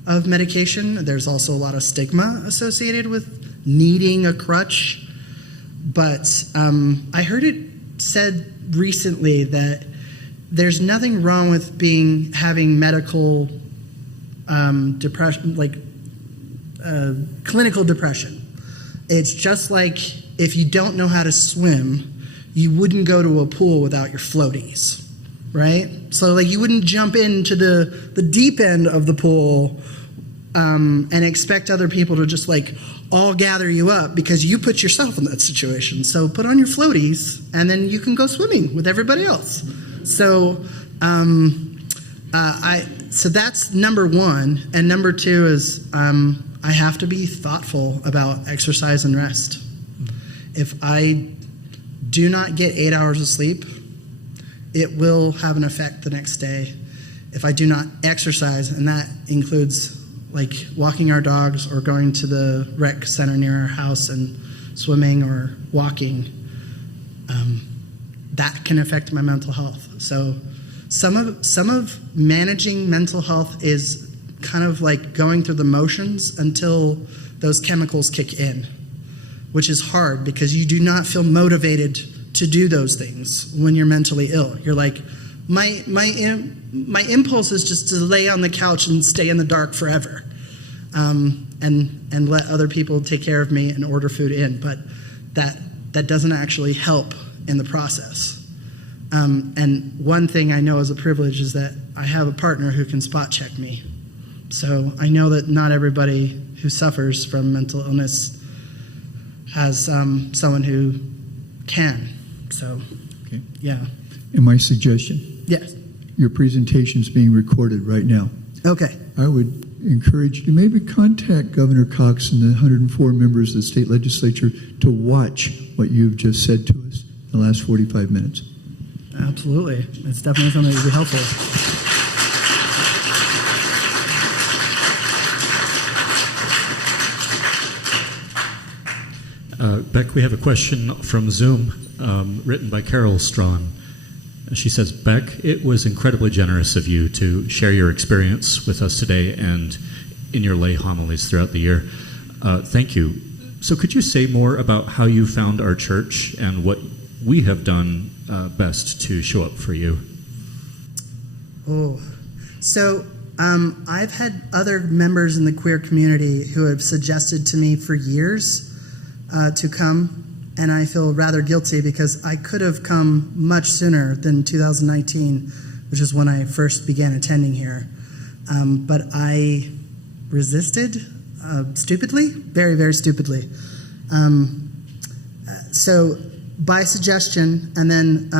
of medication. There's also a lot of stigma associated with needing a crutch. But I heard it said recently that there's nothing wrong with having medical depression, like clinical depression. It's just like if you don't know how to swim, you wouldn't go to a pool without your floaties, right? So like you wouldn't jump into the deep end of the pool and expect other people to just like all gather you up because you put yourself in that situation. So put on your floaties and then you can go swimming with everybody else. So so that's number one. And number two is I have to be thoughtful about exercise and rest. If I do not get 8 hours of sleep, it will have an effect the next day. If I do not exercise, and that includes like walking our dogs or going to the rec center near our house and swimming or walking, that can affect my mental health. So some of managing mental health is kind of like going through the motions until those chemicals kick in, which is hard because you do not feel motivated to do those things when you're mentally ill. You're like, my impulse is just to lay on the couch and stay in the dark forever, and let other people take care of me and order food in. But that doesn't actually help in the process. And one thing I know as a privilege is that I have a partner who can spot check me. So I know that not everybody who suffers from mental illness has someone who can. So, Okay. yeah. And my suggestion, Yes. your presentation is being recorded right now. Okay. I would encourage you to maybe contact Governor Cox and the 104 members of the state legislature to watch what you've just said to us in the last 45 minutes. Absolutely. It's definitely something that would be helpful. Beck, we have a question from Zoom written by Carol Strawn. She says, Beck, it was incredibly generous of you to share your experience with us today and in your lay homilies throughout the year. Thank you. So could you say more about how you found our church and what we have done best to show up for you? Oh, so I've had other members in the queer community who have suggested to me for years to come, and I feel rather guilty because I could have come much sooner than 2019, which is when I first began attending here. But I resisted stupidly, very, very stupidly. So by suggestion, and then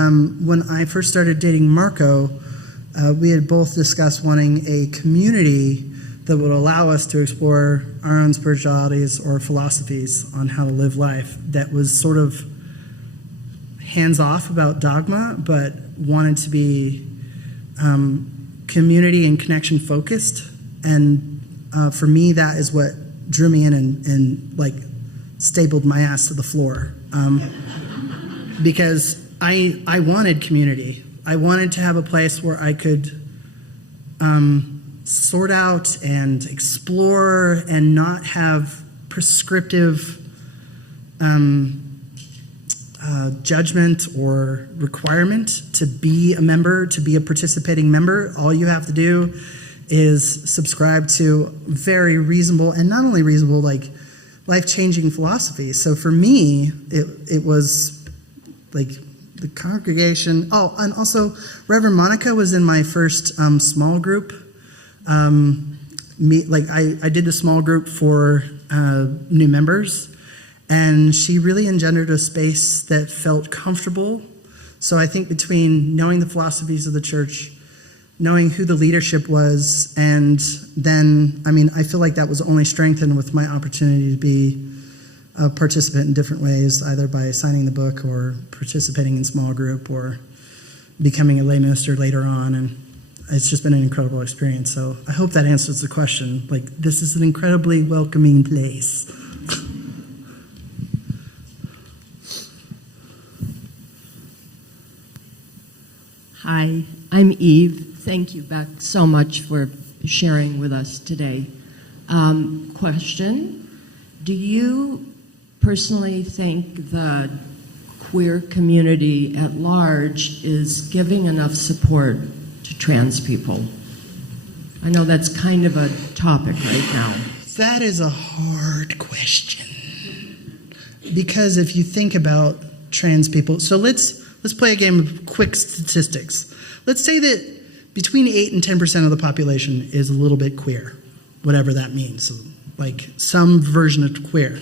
when I first started dating Marco, we had both discussed wanting a community that would allow us to explore our own spiritualities or philosophies on how to live life that was sort of hands-off about dogma, but wanted to be community and connection focused. And for me, that is what drew me in and like stapled my ass to the floor. Because I wanted community. I wanted to have a place where I could sort out and explore and not have prescriptive judgment or requirement to be a member, to be a participating member. All you have to do is subscribe to very reasonable, and not only reasonable, like life-changing philosophies. So for me, it was like the congregation. Oh, and also Reverend Monica was in my first small group. I did the small group for new members, and she really engendered a space that felt comfortable. So I think between knowing the philosophies of the church, knowing who the leadership was, and then, I feel like that was only strengthened with my opportunity to be a participant in different ways, either by signing the book or participating in small group or becoming a lay minister later on. And it's just been an incredible experience. So I hope that answers the question. Like, this is an incredibly welcoming place. Hi, I'm Eve. Thank you, Beck, so much for sharing with us today. Question, do you personally think the queer community at large is giving enough support to trans people? I know that's kind of a topic right now. That is a hard question. Because if you think about trans people, so let's play a game of quick statistics. Let's say that between 8 and 10% of the population is a little bit queer, whatever that means, so like some version of queer.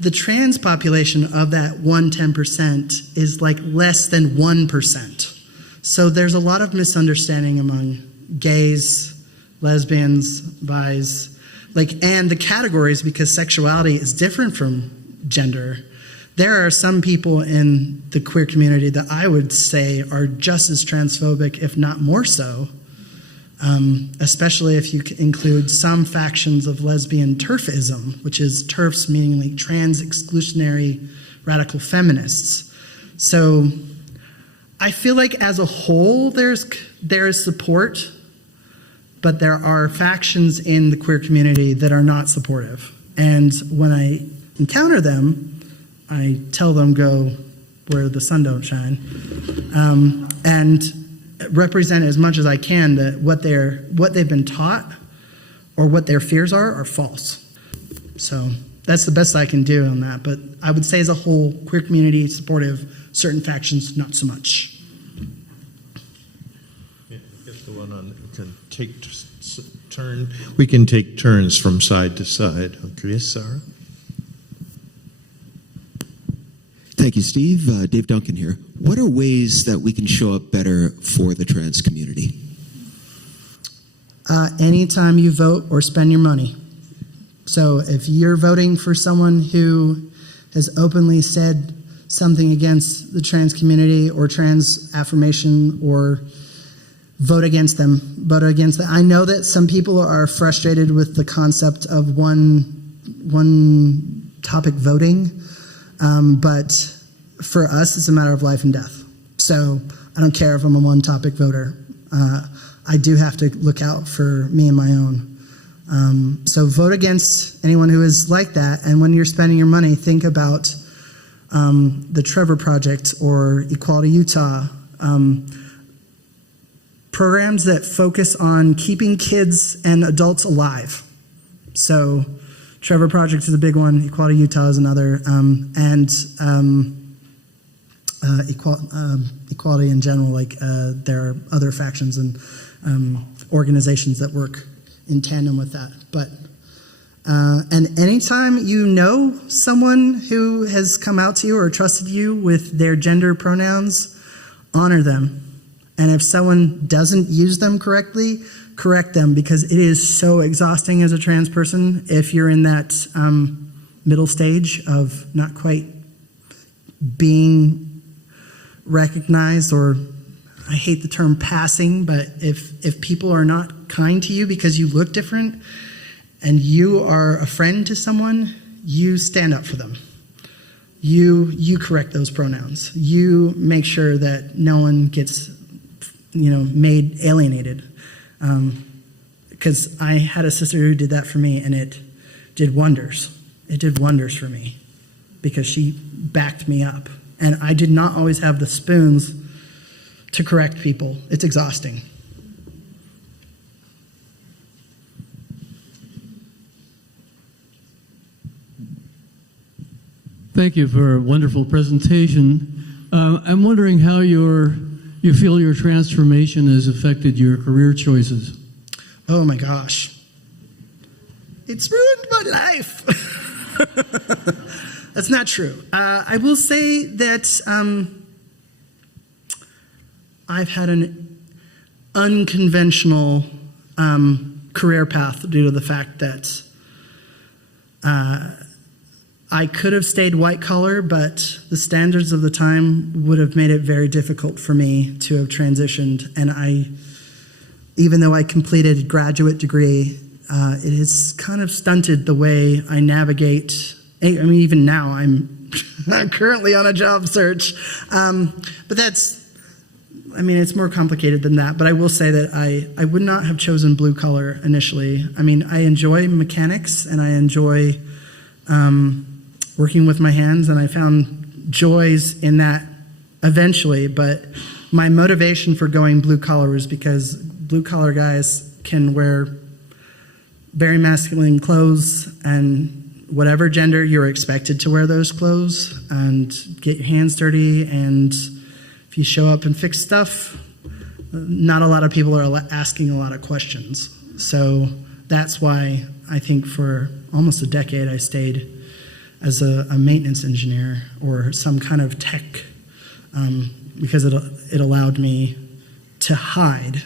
The trans population of that 10% is like less than 1%. So there's a lot of misunderstanding among gays, lesbians, bis, and the categories, because sexuality is different from gender. There are some people in the queer community that I would say are just as transphobic, if not more so, especially if you include some factions of lesbian TERFism, which is TERFs meaning like trans exclusionary radical feminists. So I feel like as a whole there is support, but there are factions in the queer community that are not supportive. And when I encounter them, I tell them go where the sun don't shine, and represent as much as I can that what they've been taught or what their fears are false. So that's the best I can do on that. But I would say as a whole, queer community is supportive, certain factions not so much. Yeah, get the one on. We can take turns from side to side. Okay, Sarah. Thank you, Steve. Dave Duncan here. What are ways that we can show up better for the trans community? Anytime you vote or spend your money. So if you're voting for someone who has openly said something against the trans community or trans affirmation, or vote against them. Vote against them. I know that some people are frustrated with the concept of one topic voting, but for us, it's a matter of life and death. So I don't care if I'm a one topic voter. I do have to look out for me and my own. So vote against anyone who is like that. And when you're spending your money, think about the Trevor Project or Equality Utah, programs that focus on keeping kids and adults alive. So Trevor Project is a big one, Equality Utah is another, equality in general, like there are other factions and organizations that work in tandem with that. But and anytime you know someone who has come out to you or trusted you with their gender pronouns, honor them. And if someone doesn't use them correctly, correct them, because it is so exhausting as a trans person if you're in that middle stage of not quite being recognized, or I hate the term passing, but if people are not kind to you because you look different and you are a friend to someone, you stand up for them. You correct those pronouns. You make sure that no one gets made alienated. Because I had a sister who did that for me, and it did wonders. It did wonders for me because she backed me up. And I did not always have the spoons to correct people. It's exhausting. Thank you for a wonderful presentation. I'm wondering how you feel your transformation has affected your career choices. Oh my gosh. It's ruined my life. That's not true. I will say that I've had an unconventional career path due to the fact that I could have stayed white collar, but the standards of the time would have made it very difficult for me to have transitioned. And even though I completed a graduate degree, it has kind of stunted the way I navigate. I mean, even now I'm currently on a job search. But it's more complicated than that. But I will say that I would not have chosen blue collar initially. I mean, I enjoy mechanics and I enjoy working with my hands, and I found joys in that eventually, but my motivation for going blue collar was because blue collar guys can wear very masculine clothes, and whatever gender, you're expected to wear those clothes and get your hands dirty, and if you show up and fix stuff, not a lot of people are asking a lot of questions. So that's why I think for almost a decade I stayed as a maintenance engineer or some kind of tech, because it allowed me to hide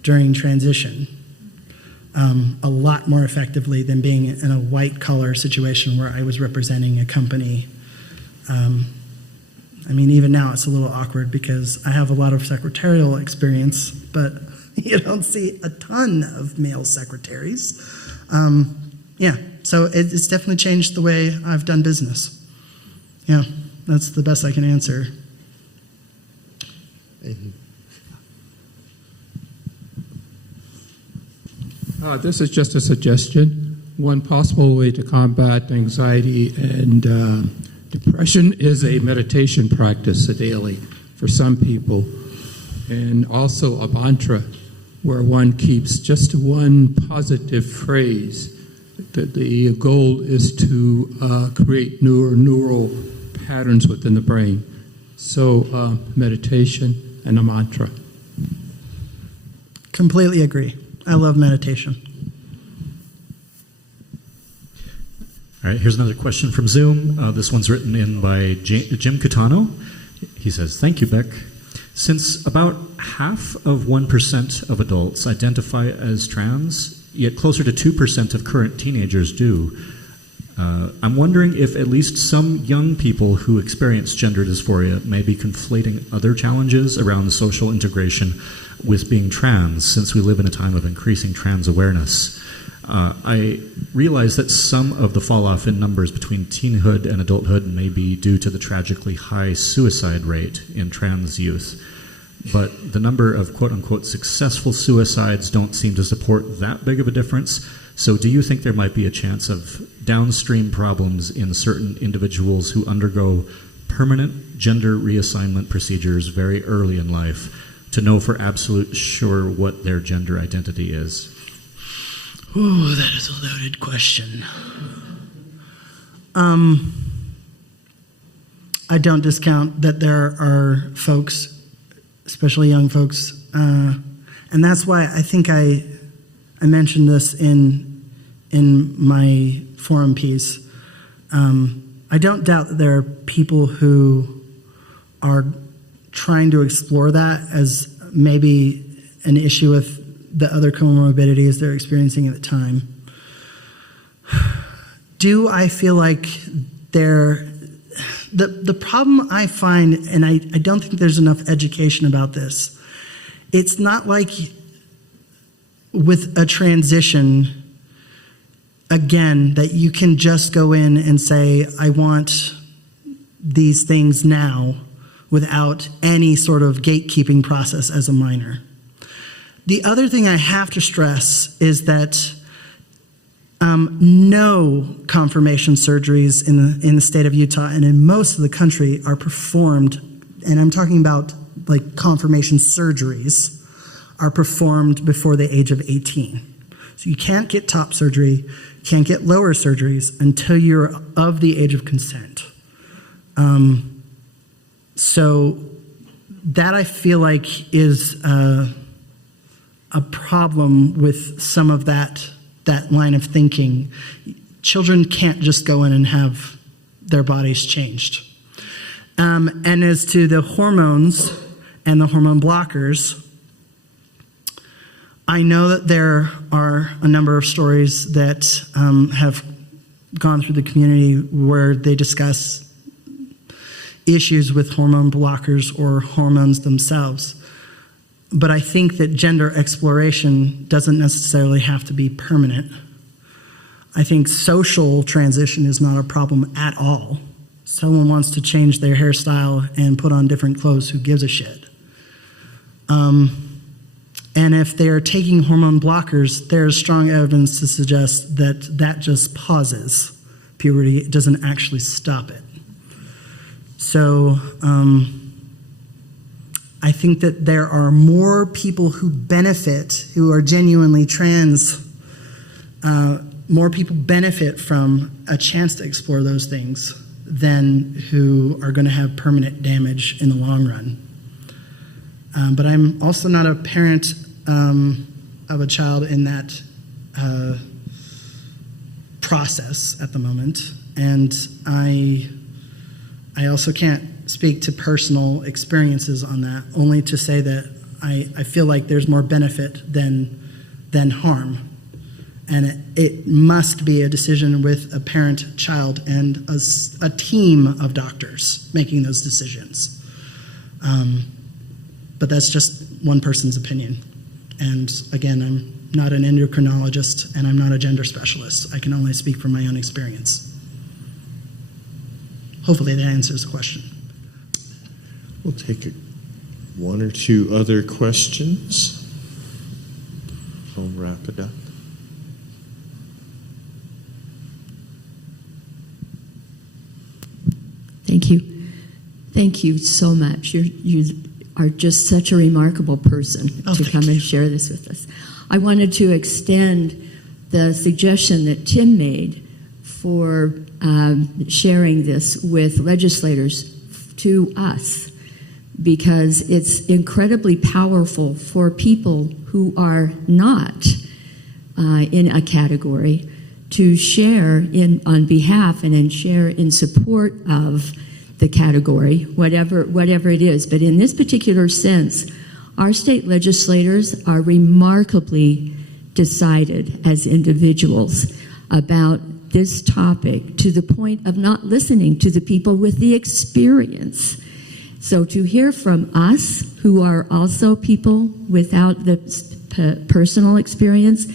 during transition a lot more effectively than being in a white collar situation where I was representing a company. Even now it's a little awkward because I have a lot of secretarial experience, but you don't see a ton of male secretaries. So it's definitely changed the way I've done business. Yeah, that's the best I can answer. This is just a suggestion. One possible way to combat anxiety and depression is a meditation practice, a daily, for some people, and also a mantra where one keeps just one positive phrase. The goal is to create neural patterns within the brain. So meditation and a mantra. Completely agree. I love meditation. All right, here's another question from Zoom. This one's written in by Jim Catano. He says, thank you, Beck. Since about half of 1% of adults identify as trans, yet closer to 2% of current teenagers do, I'm wondering if at least some young people who experience gender dysphoria may be conflating other challenges around social integration with being trans, since we live in a time of increasing trans awareness. I realize that some of the fall-off in numbers between teenhood and adulthood may be due to the tragically high suicide rate in trans youth, but the number of quote-unquote successful suicides don't seem to support that big of a difference. So do you think there might be a chance of downstream problems in certain individuals who undergo permanent gender reassignment procedures very early in life to know for absolute sure what their gender identity is? Ooh, that is a loaded question. I don't discount that there are folks, especially young folks, and that's why I think I mentioned this in my forum piece. I don't doubt that there are people who are trying to explore that as maybe an issue with the other comorbidities they're experiencing at the time. Do I feel like the problem I find, and I don't think there's enough education about this, it's not like with a transition, again, that you can just go in and say, I want these things now without any sort of gatekeeping process as a minor. The other thing I have to stress is that no confirmation surgeries in the state of Utah and in most of the country are performed, and I'm talking about like confirmation surgeries, are performed before the age of 18. So you can't get top surgery, can't get lower surgeries until you're of the age of consent. So that I feel like is a problem with some of that line of thinking. Children can't just go in and have their bodies changed. And as to the hormones and the hormone blockers, I know that there are a number of stories that have gone through the community where they discuss issues with hormone blockers or hormones themselves. But I think that gender exploration doesn't necessarily have to be permanent. I think social transition is not a problem at all. Someone wants to change their hairstyle and put on different clothes, who gives a shit? And if they're taking hormone blockers, there's strong evidence to suggest that that just pauses puberty. It doesn't actually stop it. So I think that there are more people who benefit, who are genuinely trans, more people benefit from a chance to explore those things than who are going to have permanent damage in the long run. But I'm also not a parent of a child in that process at the moment, and I also can't speak to personal experiences on that, only to say that I feel like there's more benefit than harm. And it must be a decision with a parent, child, and a team of doctors making those decisions. But that's just one person's opinion. And again, I'm not an endocrinologist and I'm not a gender specialist. I can only speak from my own experience. Hopefully that answers the question. We'll take one or two other questions. I'll wrap it up. Thank you. Thank you so much. You are just such a remarkable person to come and share this with us. I wanted to extend the suggestion that Tim made for sharing this with legislators to us, because it's incredibly powerful for people who are not in a category to share on behalf and share in support of the category, whatever it is. But in this particular sense, our state legislators are remarkably decided as individuals about this topic, to the point of not listening to the people with the experience. So to hear from us, who are also people without the personal experience,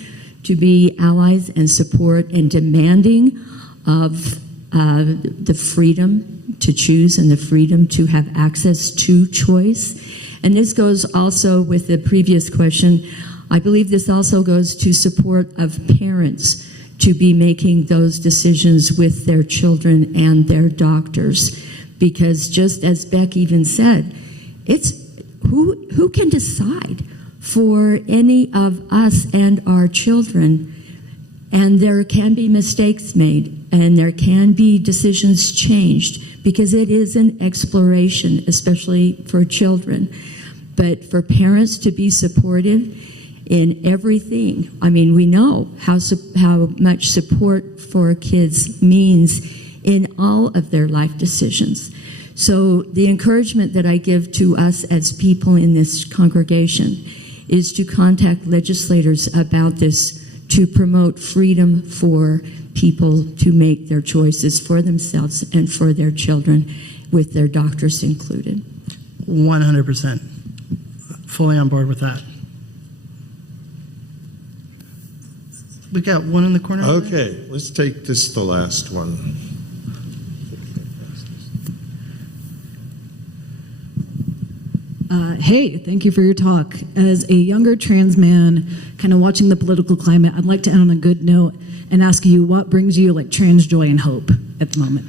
to be allies and support and demanding of the freedom to choose and the freedom to have access to choice. And this goes also with the previous question. I believe this also goes to support of parents to be making those decisions with their children and their doctors. Because just as Beck even said, it's who can decide for any of us and our children? And there can be mistakes made, and there can be decisions changed, because it is an exploration, especially for children. But for parents to be supportive in everything, I mean, we know how much support for kids means in all of their life decisions. So the encouragement that I give to us as people in this congregation is to contact legislators about this, to promote freedom for people to make their choices for themselves and for their children, with their doctors included. 100%. Fully on board with that. We got one in the corner. Okay, let's take this, the last one. Hey, thank you for your talk. As a younger trans man, kind of watching the political climate, I'd like to end on a good note and ask you, what brings you like trans joy and hope at the moment?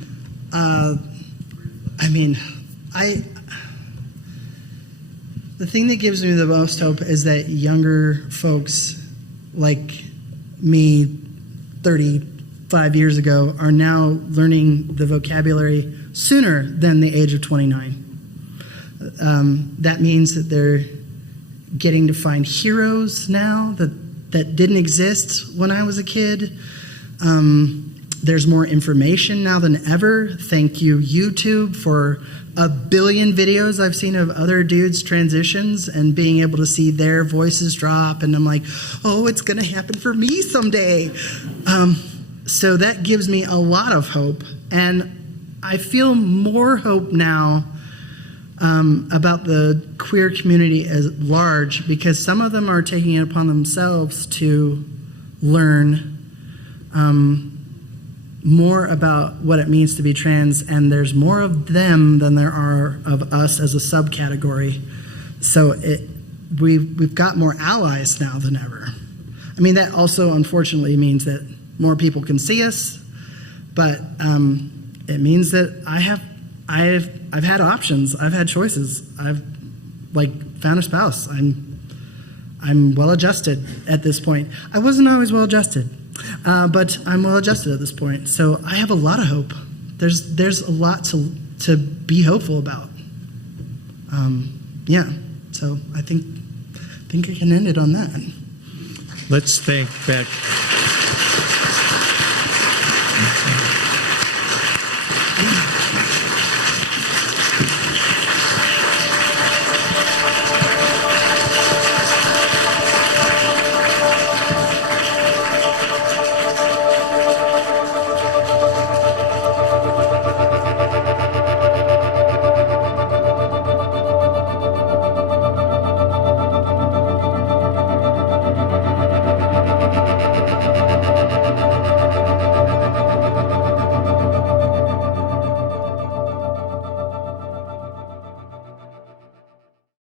The thing that gives me the most hope is that younger folks like me 35 years ago are now learning the vocabulary sooner than the age of 29. That means that they're getting to find heroes now that didn't exist when I was a kid. There's more information now than ever. Thank you, YouTube, for 1 billion videos I've seen of other dudes' transitions and being able to see their voices drop. And I'm like, oh, it's going to happen for me someday. So that gives me a lot of hope. And I feel more hope now about the queer community at large, because some of them are taking it upon themselves to learn more about what it means to be trans, and there's more of them than there are of us as a subcategory. So we've got more allies now than ever. I mean, that also unfortunately means that more people can see us, but it means that I've had options. I've had choices. I've found a spouse. I'm well adjusted at this point. I wasn't always well adjusted, but I'm well adjusted at this point. So I have a lot of hope. There's a lot to be hopeful about. So I think I can end it on that. Let's thank Beck.